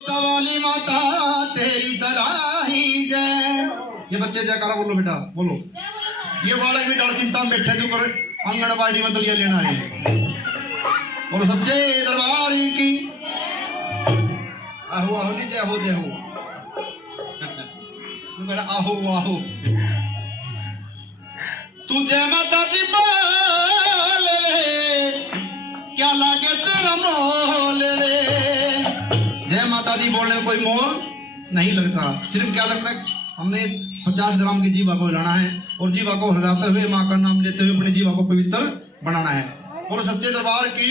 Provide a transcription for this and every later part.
वाली माता तेरी सलाही जय। ये बच्चे जयकारा बोलो बेटा बोलो। ये बालक भी डर चिंता में बैठे जो कर आंगनबाड़ी में दलिया लेना है। बोलो सच्चे दरबार की आहो आहो नहीं जय हो जय हो। मेरा आहो आहो तू जय माता दी बोल रे क्या लागे तेरा मोल रे। जय माता दी बोलने में कोई मोल नहीं लगता, सिर्फ क्या लगता है हमने 50 ग्राम की जीवा को हिलाना है और जीवा को हिलाते हुए माँ का नाम लेते हुए अपने जीवा को पवित्र बनाना है। और सच्चे दरबार की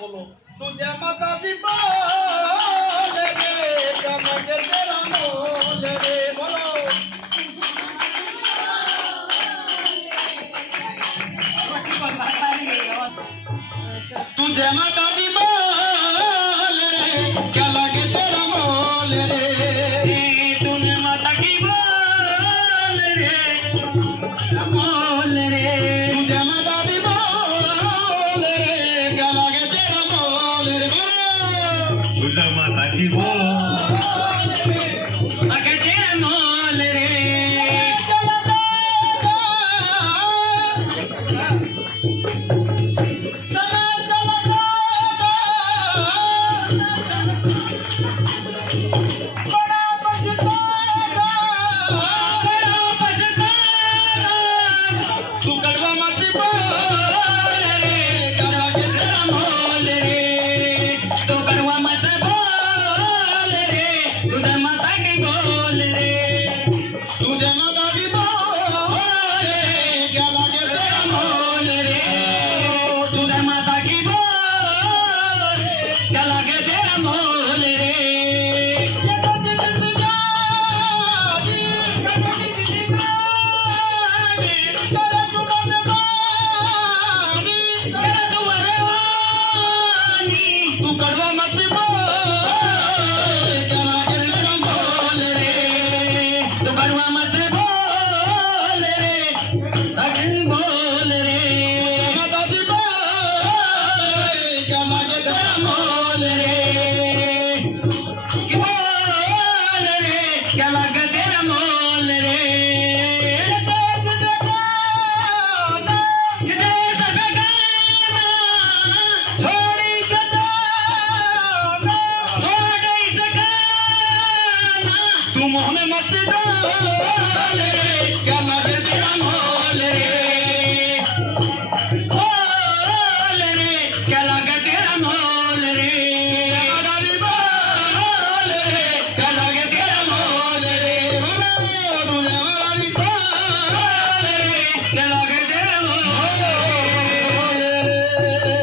बोलो तू जय माता दी बोल रे क्या लागे तेरा मोल रे। बोलो तू जय माता दी बोल रे क्या लागे तेरा मोल रे। तूने माता की बोल रे मोल रे। तू जय माता दी बोल रे क्या लागे तेरा मोल रे। तुझ्या माता की बोल